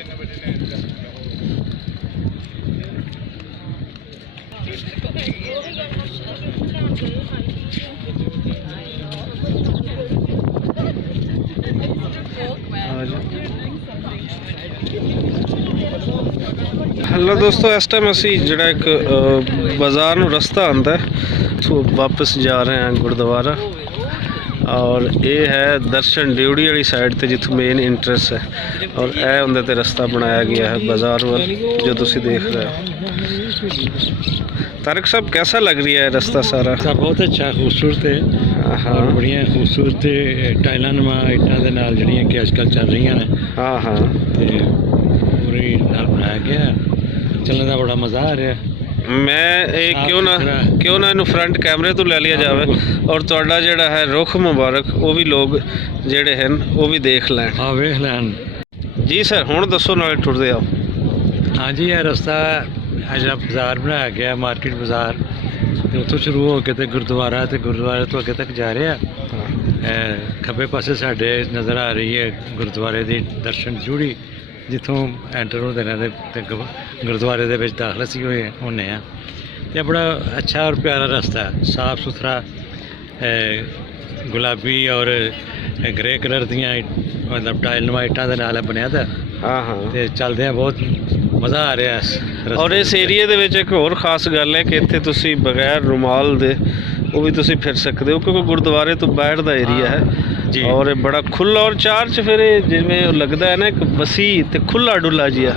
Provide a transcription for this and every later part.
Hello दोस्तों, इस time असी जिहड़ा एक बाज़ार नूं रस्ता आंदा तो वापस जा रहे हैं गुरुद्वारा। और ये है दर्शन ड्योढ़ी वाली साइड ते जिथों मेन इंट्रेंस है, और यह उंदे ते रस्ता बनाया गया है बाज़ार वाल जो तुसी देख रहे हो। तारक साहब, कैसा लग रही है रास्ता सारा? बहुत अच्छा, खूबसूरत है। हाँ, बड़िया खूबसूरत टाइलों नुमा इट्टां दे नाल जिहड़ियां कि अजकल चल रही हैं। हाँ हाँ, ते पूरी नाल बनाया गया, चलने का बड़ा मज़ा आ रहा है। मैं क्यों ना इनू फ्रंट कैमरे तो ले लिया जाए और तुहाडा जिहड़ा है रुख मुबारक वो भी लोग जिहड़े हैं वो भी देख लैन। हाँ, वेख लैन जी सर, हुण दसो नाले टुरदे आओ। हाँ जी, यह रास्ता जो बाज़ार बनाया गया, मार्केट बाज़ार, तो उत्थों शुरू हो के गुरुद्वारा, तो गुरुद्वारे तो अगे तक जा रहे हैं। खब्बे पासे साडे नज़र आ रही है गुरुद्वारे की दर्शन ड्योढ़ी, जिथों एंटर होते हैं गुरुद्वारे के दाखल असी होने हैं। तो बड़ा अच्छा और प्यारा रास्ता है, साफ सुथरा, गुलाबी और ग्रे कलर दियाँ मतलब टाइल नुमा इट्टां दे नाल बनिया था। हाँ हाँ, तो चलते हैं, बहुत मज़ा आ रहा है। और इस एरिए दे विच एक होर खास गल है कि इत्थे तुसी बगैर रुमाल दे वो भी तुसी फिर सकते हो, क्योंकि गुरुद्वारे तो बाहर दा एरिया है जी। और बड़ा खुला और चार्ज फिर जिवें लगता है ना एक वसी ते खुला डुला जिहा।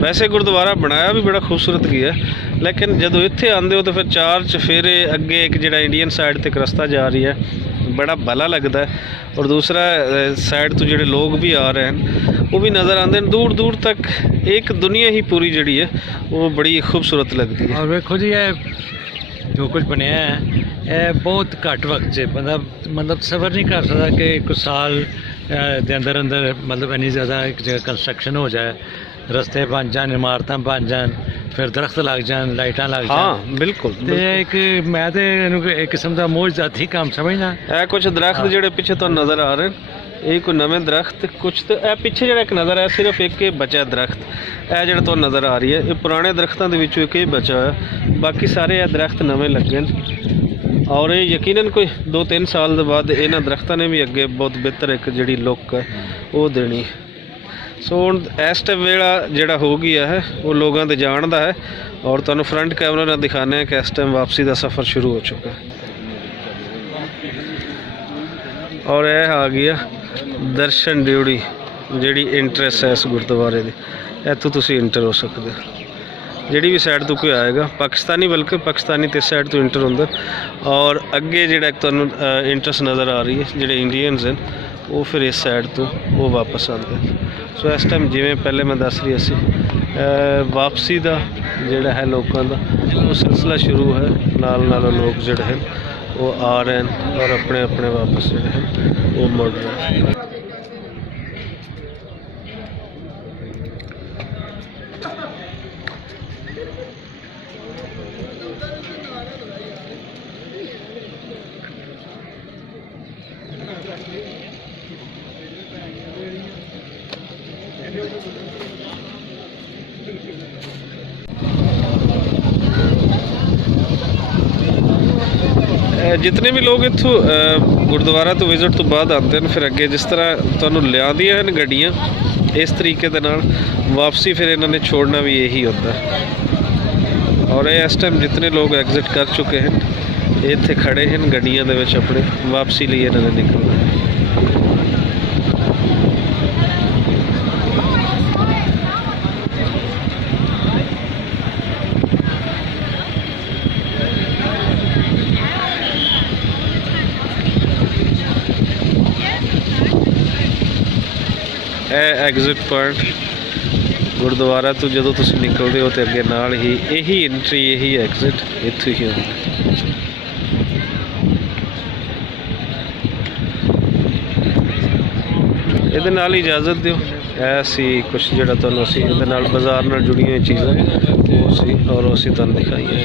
वैसे गुरुद्वारा बनाया भी बड़ा खूबसूरत गया, लेकिन जदों इत्थे आंदे हो तो फिर चार्ज फिर अगे एक जिहड़ा इंडियन साइड ते रस्ता जा रही है, बड़ा भला लगता है। और दूसरा साइड तो जिहड़े लोग भी आ रहे हैं वो भी नज़र आते हैं दूर दूर तक। एक दुनिया ही पूरी जिहड़ी है वो बड़ी खूबसूरत लगती है। और देखो जी, ये जो कुछ बनया है ये बहुत घट वक्त से बंदा मतलब सफ़र नहीं कर सकता कि कुछ साल के अंदर अंदर मतलब इन्नी ज़्यादा एक जगह कंस्ट्रक्शन हो जाए, रस्ते बन जान, इमारत बन जान, फिर दरख्त लग जान, लाइटां लग जान। हाँ बिल्कुल, तो एक मैं तो एक किस्म का मोजदाती काम समझना है। कुछ दरख्त जिहड़े पिछे तो नज़र आ रहे हैं, ये कोई नवे दरख्त, कुछ तो यह पिछे जिहड़ा एक नज़र आया सिर्फ एक ही बचा दरख्त, यह जिहड़ा तो नज़र आ रही है ये पुराने दरख्तों के विचों एक ही बचा है, बाकी सारे यह दरख्त नवे लगे हैं। और ये यकीनन कोई 2-3 साल के बाद इन्हां दरख्तों ने भी अगे बहुत बेहतर एक जिहड़ी लुक है वो देनी। सो हुण इस टाइम वेला जिहड़ा हो गया है वो लोगों के जान का है, और तुहानूं फ्रंट कैमरे नाल दिखाने कि इस टाइम वापसी का सफ़र शुरू हो चुका है। और यह आ गया दर्शन ड्योढ़ी जिहड़ी इंट्रेंस है इस गुरुद्वारे की, इत्थों तुसीं इंटर हो सकते हो। जिहड़ी भी साइड तो कोई आएगा पाकिस्तानी, बल्कि पाकिस्तानी तो इस साइड तो इंटर होंदा, और अगे जिहड़ा एक तुहानूं इंट्रेंस नज़र आ रही है जिहड़े इंडियंस हैं वो फिर इस साइड तो वो वापस आते हैं। सो इस टाइम जिवें पहले मैं दस रही सी वापसी का जिहड़ा है लोगों का वो सिलसिला शुरू है, नाल नाल लोग जिहड़े हैं वो आ रहे हैं और अपने अपने वापस जिहड़े हैं वो मुड़ रहे हैं। जितने भी लोग इत्थों गुरुद्वारा तो विजिट तो बाद आते हैं फिर अगे जिस तरह तुहानूं लियांदियां हैं गड्डियां, इस तरीके दे नाल वापसी फिर इन्होंने छोड़ना भी यही होता है। और ये इस टाइम जितने लोग एग्जिट कर चुके हैं ये इत्थे खड़े हैं गड्डियां दे विच अपने वापसी लिए इन्होंने निकलना है। एग्जिट पॉइंट गुरुद्वारा तो जो तुम निकलते हो तो अगे नाल ही यही एंट्री यही एग्जिट इत्थों ही होंदा। ये नाल इजाज़त दो ऐसी कुछ जो तुहानूं असीं इहदे नाल बाज़ार नाल जुड़ी हुई चीज़ां वो सी और असीं तुहानूं दिखाई है।